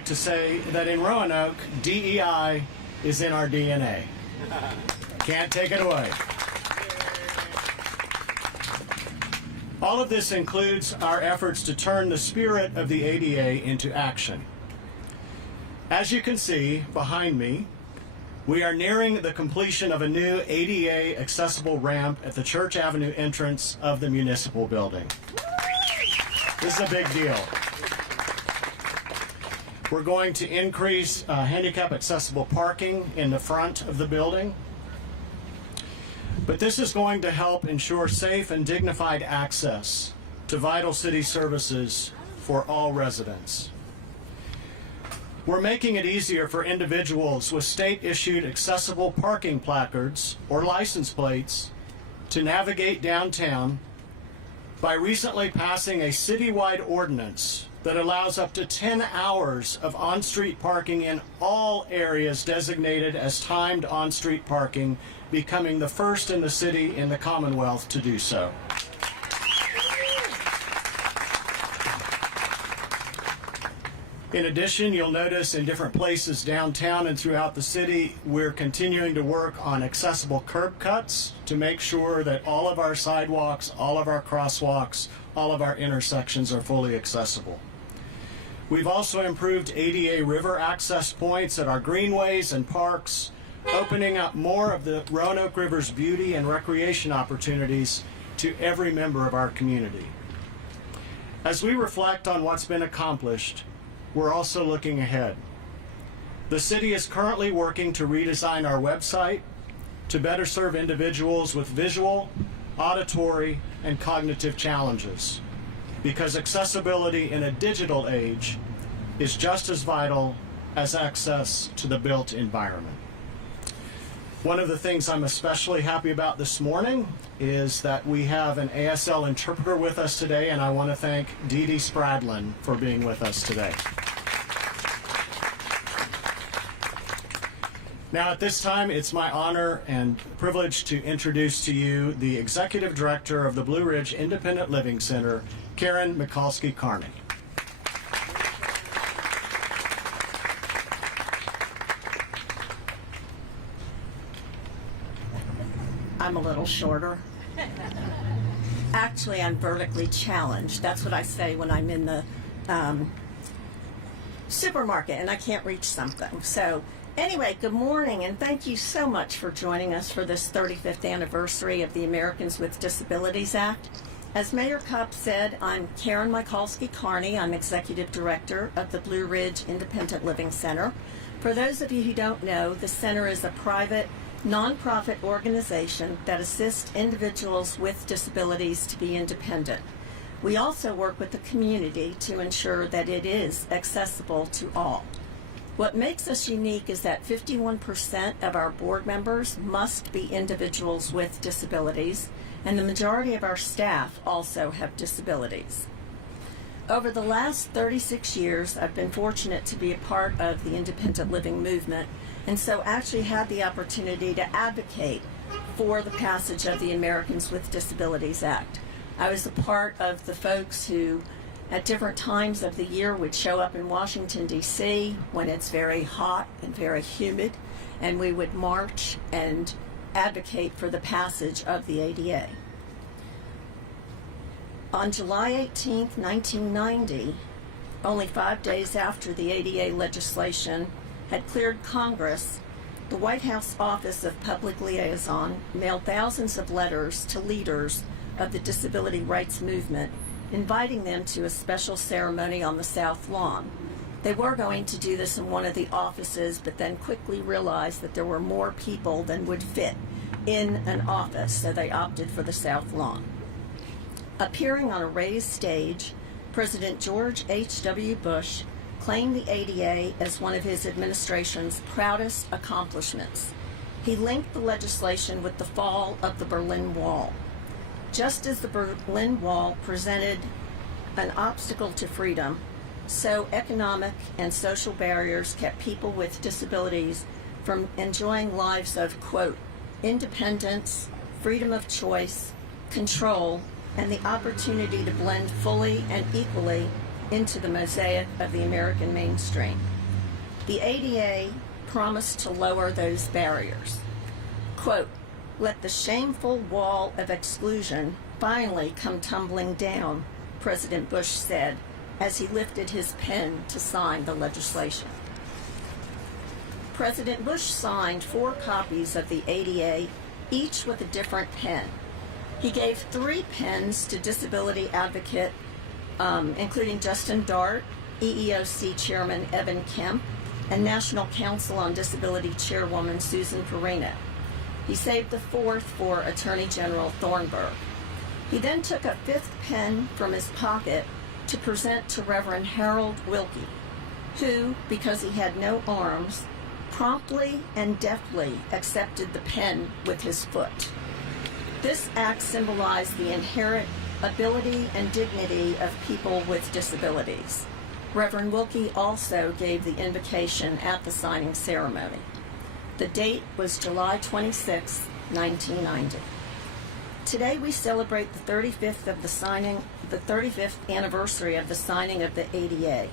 like to say that in Roanoke, DEI is in our DNA. Can't take it away. All of this includes our efforts to turn the spirit of the ADA into action. As you can see behind me, we are nearing the completion of a new ADA accessible ramp at the Church Avenue entrance of the municipal building. This is a big deal. We're going to increase handicap accessible parking in the front of the building. But this is going to help ensure safe and dignified access to vital city services for all residents. We're making it easier for individuals with state-issued accessible parking placards or license plates to navigate downtown by recently passing a citywide ordinance that allows up to 10 hours of on-street parking in all areas designated as timed on-street parking, becoming the first in the city in the Commonwealth to do so. In addition, you'll notice in different places downtown and throughout the city, we're continuing to work on accessible curb cuts to make sure that all of our sidewalks, all of our crosswalks, all of our intersections are fully accessible. We've also improved ADA river access points at our greenways and parks, opening up more of the Roanoke River's beauty and recreation opportunities to every member of our community. As we reflect on what's been accomplished, we're also looking ahead. The city is currently working to redesign our website to better serve individuals with visual, auditory, and cognitive challenges, because accessibility in a digital age is just as vital as access to the built environment. One of the things I'm especially happy about this morning is that we have an ASL interpreter with us today, and I want to thank Dee Dee Spradlin for being with us today. Now at this time, it's my honor and privilege to introduce to you the Executive Director of the Blue Ridge Independent Living Center, Karen Mikulski-Carney. I'm a little shorter. Actually, I'm vertically challenged. That's what I say when I'm in the supermarket and I can't reach something. So anyway, good morning, and thank you so much for joining us for this 35th anniversary of the Americans with Disabilities Act. As Mayor Cupp said, I'm Karen Mikulski-Carney. I'm Executive Director of the Blue Ridge Independent Living Center. For those of you who don't know, the center is a private, nonprofit organization that assists individuals with disabilities to be independent. We also work with the community to ensure that it is accessible to all. What makes us unique is that 51% of our board members must be individuals with disabilities, and the majority of our staff also have disabilities. Over the last 36 years, I've been fortunate to be a part of the independent living movement, and so actually had the opportunity to advocate for the passage of the Americans with Disabilities Act. I was a part of the folks who at different times of the year would show up in Washington, D.C. when it's very hot and very humid, and we would march and advocate for the passage of the ADA. On July 18, 1990, only 5 days after the ADA legislation had cleared Congress, the White House Office of Public Liaison mailed thousands of letters to leaders of the disability rights movement, inviting them to a special ceremony on the South Lawn. They were going to do this in one of the offices, but then quickly realized that there were more people than would fit in an office, so they opted for the South Lawn. Appearing on a raised stage, President George H.W. Bush claimed the ADA as one of his administration's proudest accomplishments. He linked the legislation with the fall of the Berlin Wall. Just as the Berlin Wall presented an obstacle to freedom, so economic and social barriers kept people with disabilities from enjoying lives of, quote, independence, freedom of choice, control, and the opportunity to blend fully and equally into the mosaic of the American mainstream. The ADA promised to lower those barriers. Quote, "Let the shameful wall of exclusion finally come tumbling down," President Bush said as he lifted his pen to sign the legislation. President Bush signed 4 copies of the ADA, each with a different pen. He gave 3 pens to disability advocate, including Justin Dart, EEOC Chairman Evan Kemp, and National Council on Disability Chairwoman Susan Perino. He saved the 4th for Attorney General Thornburgh. He then took a 5th pen from his pocket to present to Reverend Harold Wilkie, who, because he had no arms, promptly and deftly accepted the pen with his foot. This act symbolized the inherent ability and dignity of people with disabilities. Reverend Wilkie also gave the invocation at the signing ceremony. The date was July 26, 1990. Today we celebrate the 35th anniversary of the signing of the ADA.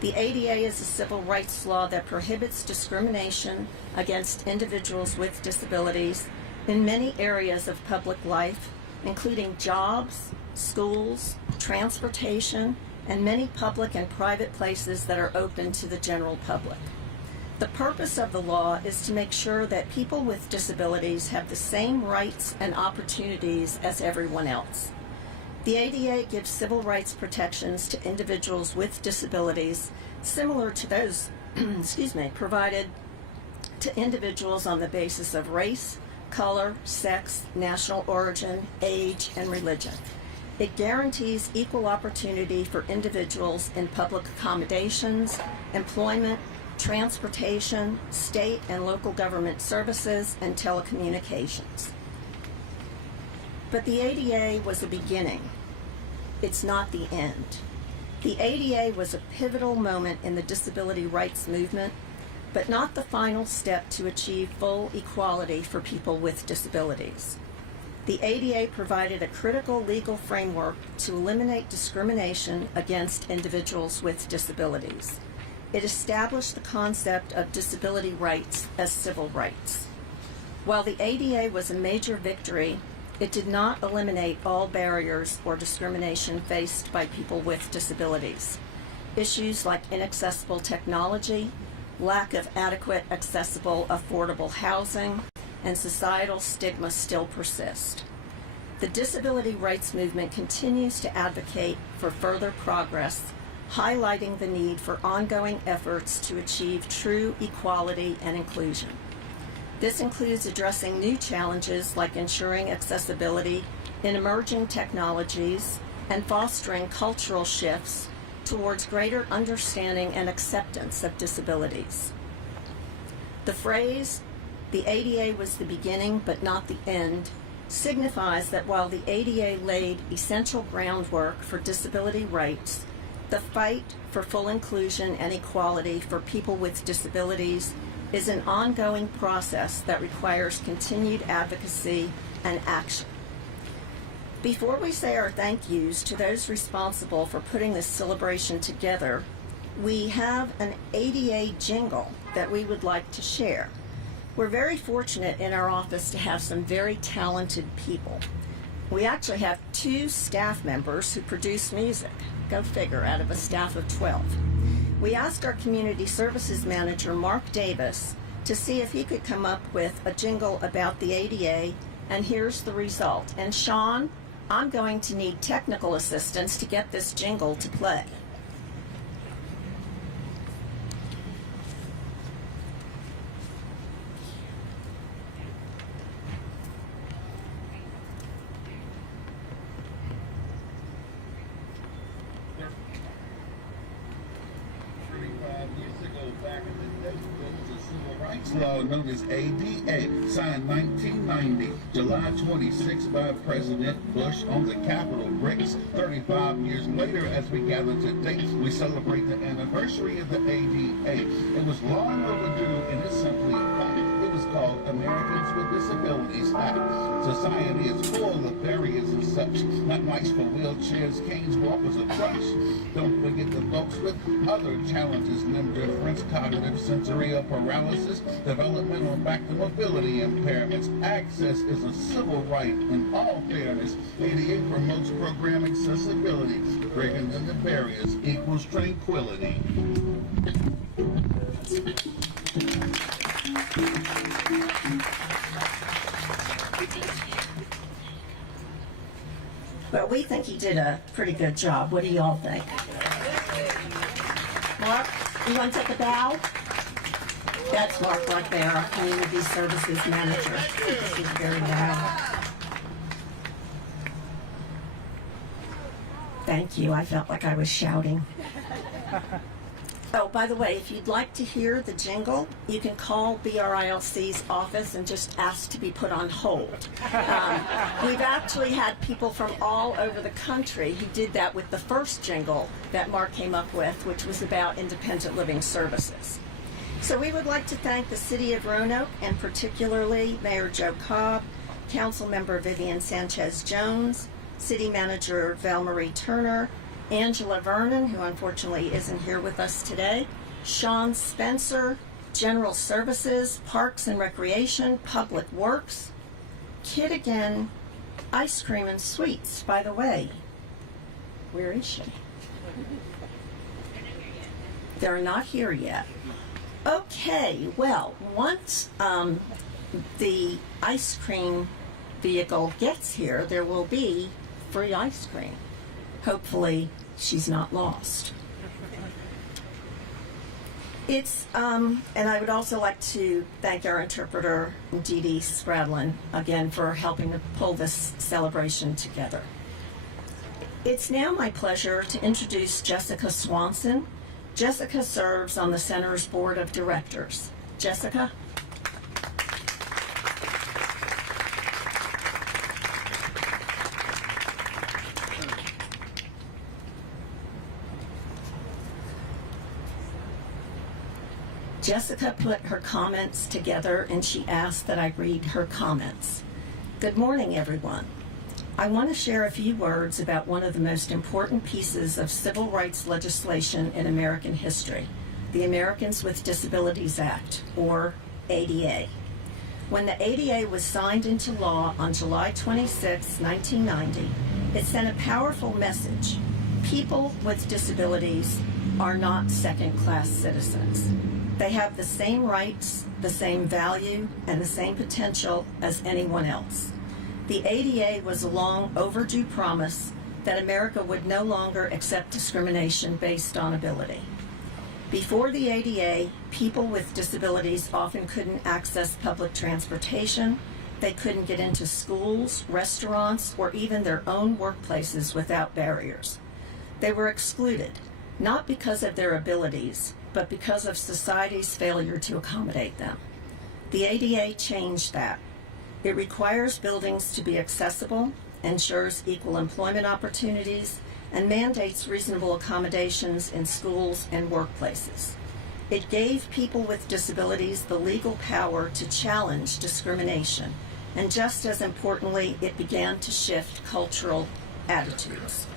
The ADA is a civil rights law that prohibits discrimination against individuals with disabilities in many areas of public life, including jobs, schools, transportation, and many public and private places that are open to the general public. The purpose of the law is to make sure that people with disabilities have the same rights and opportunities as everyone else. The ADA gives civil rights protections to individuals with disabilities similar to those provided to individuals on the basis of race, color, sex, national origin, age, and religion. It guarantees equal opportunity for individuals in public accommodations, employment, transportation, state and local government services, and telecommunications. But the ADA was a beginning. It's not the end. The ADA was a pivotal moment in the disability rights movement, but not the final step to achieve full equality for people with disabilities. The ADA provided a critical legal framework to eliminate discrimination against individuals with disabilities. It established the concept of disability rights as civil rights. While the ADA was a major victory, it did not eliminate all barriers or discrimination faced by people with disabilities. Issues like inaccessible technology, lack of adequate, accessible, affordable housing, and societal stigma still persist. The disability rights movement continues to advocate for further progress, highlighting the need for ongoing efforts to achieve true equality and inclusion. This includes addressing new challenges like ensuring accessibility in emerging technologies and fostering cultural shifts towards greater understanding and acceptance of disabilities. The phrase, "The ADA was the beginning but not the end," signifies that while the ADA laid essential groundwork for disability rights, the fight for full inclusion and equality for people with disabilities is an ongoing process that requires continued advocacy and action. Before we say our thank yous to those responsible for putting this celebration together, we have an ADA jingle that we would like to share. We're very fortunate in our office to have some very talented people. We actually have 2 staff members who produce music. Go figure, out of a staff of 12. We asked our community services manager, Mark Davis, to see if he could come up with a jingle about the ADA, and here's the result. And Sean, I'm going to need technical assistance to get this jingle to play. Law known as ADA, signed 1990, July 26 by President Bush on the Capitol bricks. 35 years later, as we gather today, we celebrate the anniversary of the ADA. It was long overdue, and it's simply a fact. It is called Americans with Disabilities Act. Society is full of barriers and such, not nice for wheelchairs, canes, walkers, or crutch. Don't forget the folks with other challenges, limb difference, cognitive, sensory, or paralysis, developmental back to mobility impairments. Access is a civil right in all fairness. ADA promotes program accessibility. Breaking down the barriers equals tranquility. But we think he did a pretty good job. What do y'all think? Mark, you want to take a bow? That's Mark right there, our Community Services Manager. He's very loud. Thank you. I felt like I was shouting. Oh, by the way, if you'd like to hear the jingle, you can call BRILC's office and just ask to be put on hold. We've actually had people from all over the country who did that with the first jingle that Mark came up with, which was about independent living services. So we would like to thank the City of Roanoke, and particularly Mayor Joe Cobb, Council Member Vivian Sanchez-Jones, City Manager Val Marie Turner, Angela Vernon, who unfortunately isn't here with us today, Sean Spencer, General Services, Parks and Recreation, Public Works, Kid Again, Ice Cream and Sweets. By the way, where is she? They're not here yet. Okay, well, once the ice cream vehicle gets here, there will be free ice cream. Hopefully, she's not lost. And I would also like to thank our interpreter, Dee Dee Spradlin, again for helping to pull this celebration together. It's now my pleasure to introduce Jessica Swanson. Jessica serves on the Center's Board of Directors. Jessica? Jessica put her comments together and she asked that I read her comments. Good morning, everyone. I want to share a few words about one of the most important pieces of civil rights legislation in American history, the Americans with Disabilities Act, or ADA. When the ADA was signed into law on July 26, 1990, it sent a powerful message. People with disabilities are not second-class citizens. They have the same rights, the same value, and the same potential as anyone else. The ADA was a long overdue promise that America would no longer accept discrimination based on ability. Before the ADA, people with disabilities often couldn't access public transportation, they couldn't get into schools, restaurants, or even their own workplaces without barriers. They were excluded, not because of their abilities, but because of society's failure to accommodate them. The ADA changed that. It requires buildings to be accessible, ensures equal employment opportunities, and mandates reasonable accommodations in schools and workplaces. It gave people with disabilities the legal power to challenge discrimination, and just as importantly, it began to shift cultural attitudes.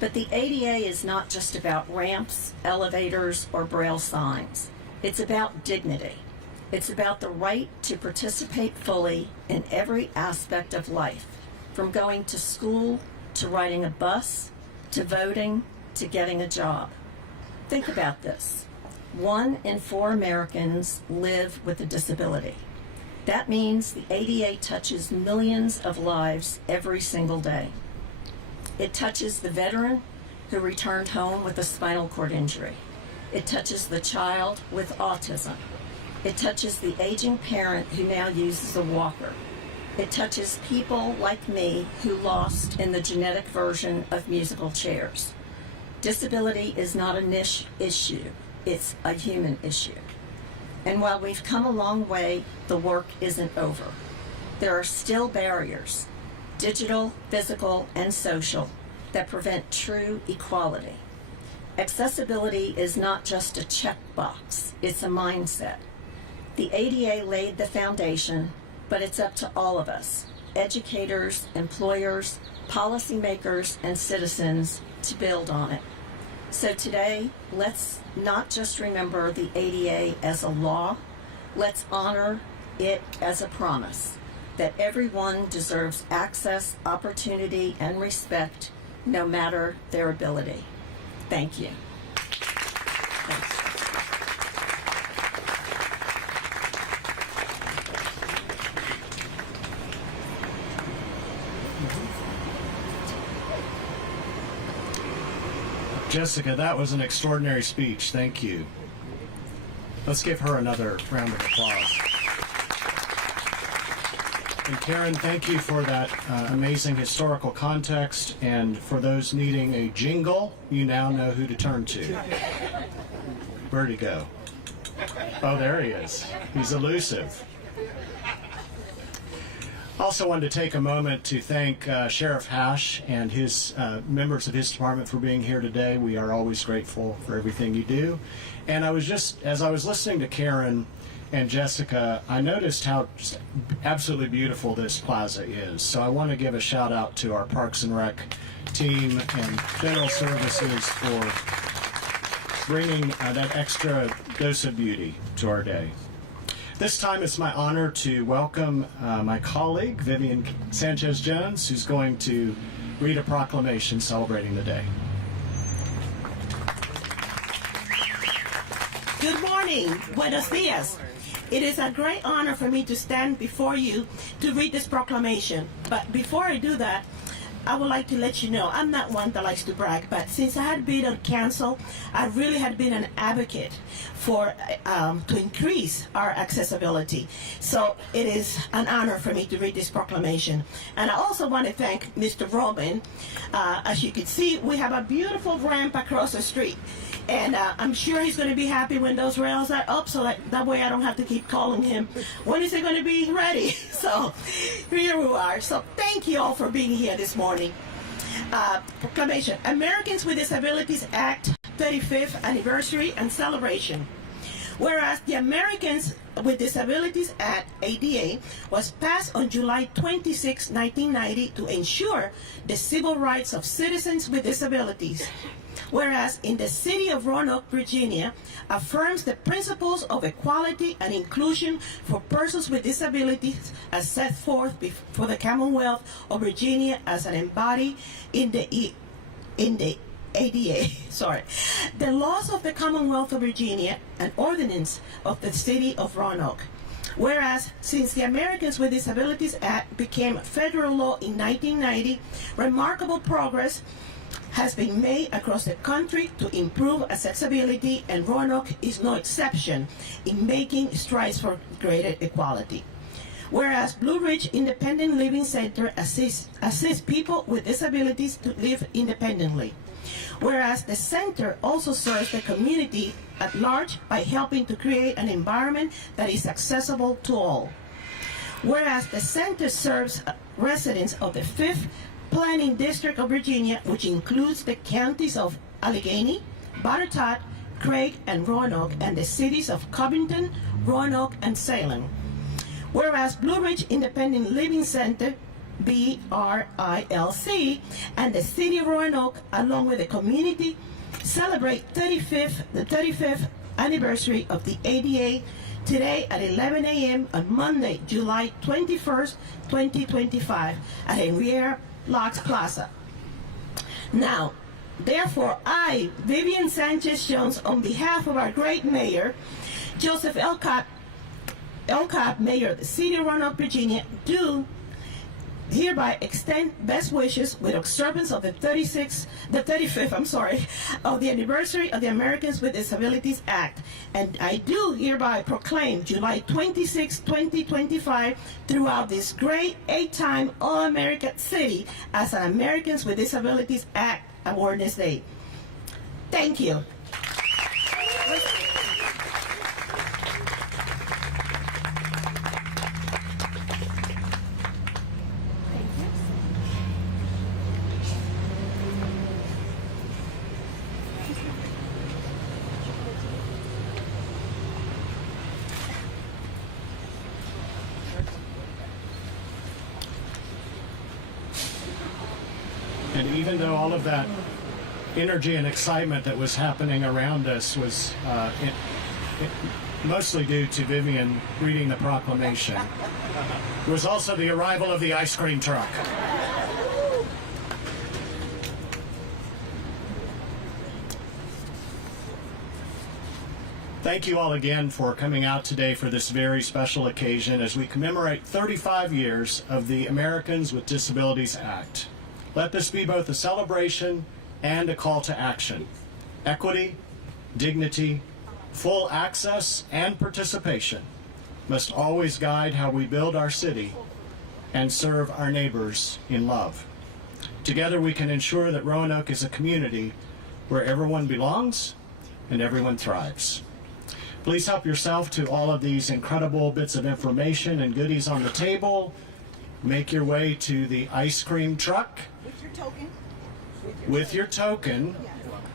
But the ADA is not just about ramps, elevators, or braille signs. It's about dignity. It's about the right to participate fully in every aspect of life, from going to school, to riding a bus, to voting, to getting a job. Think about this. 1 in 4 Americans live with a disability. That means the ADA touches millions of lives every single day. It touches the veteran who returned home with a spinal cord injury. It touches the child with autism. It touches the aging parent who now uses a walker. It touches people like me who lost in the genetic version of musical chairs. Disability is not a niche issue, it's a human issue. And while we've come a long way, the work isn't over. There are still barriers, digital, physical, and social, that prevent true equality. Accessibility is not just a checkbox, it's a mindset. The ADA laid the foundation, but it's up to all of us, educators, employers, policymakers, and citizens, to build on it. So today, let's not just remember the ADA as a law, let's honor it as a promise that everyone deserves access, opportunity, and respect, no matter their ability. Thank you. Thanks. Jessica, that was an extraordinary speech. Thank you. Let's give her another round of applause. And Karen, thank you for that amazing historical context. And for those needing a jingle, you now know who to turn to. Where'd he go? Oh, there he is. He's elusive. Also wanted to take a moment to thank Sheriff Hash and his members of his department for being here today. We are always grateful for everything you do. And as I was listening to Karen and Jessica, I noticed how just absolutely beautiful this plaza is. So I want to give a shout out to our Parks and Rec team and General Services for bringing that extra dose of beauty to our day. This time it's my honor to welcome my colleague, Vivian Sanchez-Jones, who's going to read a proclamation celebrating the day. Good morning. Buenos dias. It is a great honor for me to stand before you to read this proclamation. But before I do that, I would like to let you know, I'm not one that likes to brag, but since I had been on council, I really had been an advocate for to increase our accessibility. So it is an honor for me to read this proclamation. And I also want to thank Mr. Robin. As you can see, we have a beautiful ramp across the street. And I'm sure he's going to be happy when those rails are up, so that way I don't have to keep calling him, when is it going to be ready? So here we are. So thank you all for being here this morning. Proclamation, Americans with Disabilities Act 35th anniversary and celebration. Whereas the Americans with Disabilities Act, ADA, was passed on July 26, 1990 to ensure the civil rights of citizens with disabilities. Whereas in the city of Roanoke, Virginia, affirms the principles of equality and inclusion for persons with disabilities as set forth for the Commonwealth of Virginia as an embodied in the ADA. The laws of the Commonwealth of Virginia and ordinance of the city of Roanoke. Whereas, since the Americans with Disabilities Act became federal law in 1990, remarkable progress has been made across the country to improve accessibility, and Roanoke is no exception in making strides for greater equality. Whereas Blue Ridge Independent Living Center assists people with disabilities to live independently. Whereas the center also serves the community at large by helping to create an environment that is accessible to all. Whereas the center serves residents of the 5th Planning District of Virginia, which includes the counties of Allegheny, Botetourt, Craig, and Roanoke, and the cities of Covington, Roanoke, and Salem. Whereas Blue Ridge Independent Living Center, BRILC, and the city of Roanoke, along with the community, celebrate the 35th anniversary of the ADA today at 11 a.m. on Monday, July 21st, 2025, at Henrietta Locks Plaza. Now, therefore, I, Vivian Sanchez-Jones, on behalf of our great mayor, Joseph Elcott, mayor of the city of Roanoke, Virginia, do hereby extend best wishes with observance of the 35th of the anniversary of the Americans with Disabilities Act. And I do hereby proclaim July 26, 2025 throughout this great 8-time All-American city as an Americans with Disabilities Act Awareness Day. Thank you. even though all of that energy and excitement that was happening around us was mostly due to Vivian reading the proclamation. It was also the arrival of the ice cream truck. Thank you all again for coming out today for this very special occasion as we commemorate 35 years of the Americans with Disabilities Act. Let this be both a celebration and a call to action. Equity, dignity, full access, and participation must always guide how we build our city and serve our neighbors in love. Together we can ensure that Roanoke is a community where everyone belongs and everyone thrives. Please help yourself to all of these incredible bits of information and goodies on the table. Make your way to the ice cream truck with your token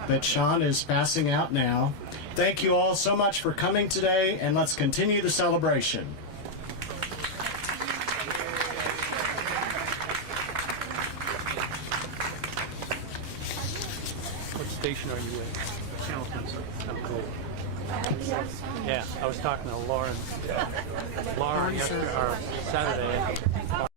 that Sean is passing out now. Thank you all so much for coming today, and let's continue the celebration. What station are you at? Channel 10. Oh, cool. Yeah, I was talking to Lauren. Lauren yesterday or Saturday.